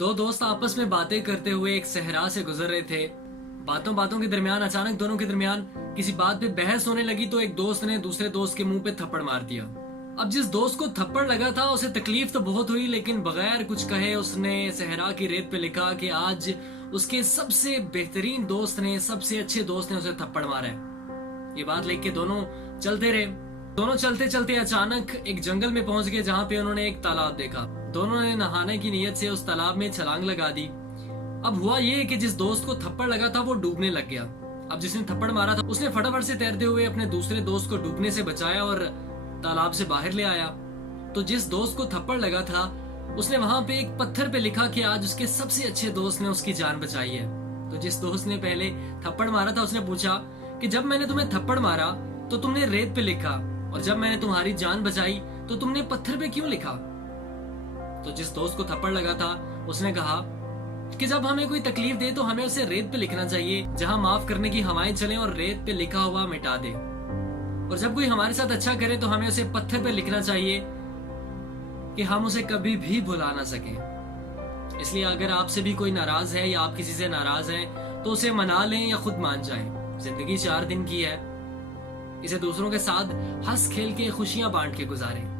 दो दोस्त आपस में बातें करते हुए एक सहरा से गुजर रहे थे। बातों बातों के दरमियान अचानक दोनों के दरमियान किसी बात पे बहस होने लगी तो एक दोस्त ने दूसरे दोस्त के मुंह पे थप्पड़ मार दिया। अब जिस दोस्त को थप्पड़ लगा था उसे तकलीफ तो बहुत हुई, लेकिन बगैर कुछ कहे उसने सहरा की रेत पे लिखा कि आज उसके सबसे बेहतरीन दोस्त ने, सबसे अच्छे दोस्त ने उसे थप्पड़ मारा है। ये बात लेके दोनों चलते रहे। दोनों चलते चलते अचानक एक जंगल में पहुंच गए जहां पे उन्होंने एक तालाब देखा। दोनों ने नहाने की नीयत से उस तालाब में छलांग लगा दी। अब हुआ ये कि जिस दोस्त को थप्पड़ लगा था वो डूबने लग गया। अब जिसने थप्पड़ मारा था उसने फटाफट से तैरते हुए अपने दूसरे दोस्त को डूबने से बचाया और तालाब से बाहर ले आया। तो जिस दोस्त को थप्पड़ लगा था उसने वहां पे एक पत्थर पे लिखा कि आज उसके सबसे अच्छे दोस्त ने उसकी जान बचाई है। तो जिस दोस्त ने पहले थप्पड़ मारा था उसने पूछा कि जब मैंने तुम्हें थप्पड़ मारा तो तुमने रेत पे लिखा, और जब मैंने तुम्हारी जान बचाई तो तुमने पत्थर पे क्यों लिखा? तो जिस दोस्त को थप्पड़ लगा था उसने कहा कि जब हमें कोई तकलीफ दे तो हमें उसे रेत पे लिखना चाहिए, जहां माफ करने की हवाएं चलें और रेत पे लिखा हुआ मिटा दे। और जब कोई हमारे साथ अच्छा करे तो हमें उसे पत्थर पे लिखना चाहिए कि हम उसे कभी भी भुला ना सके। इसलिए अगर आपसे भी कोई नाराज है या आप किसी से नाराज हैं तो उसे मना लें या खुद मान जाएं। जिंदगी 4 दिन की है, इसे दूसरों के साथ हंस खेल के खुशियां बांट के गुजारें।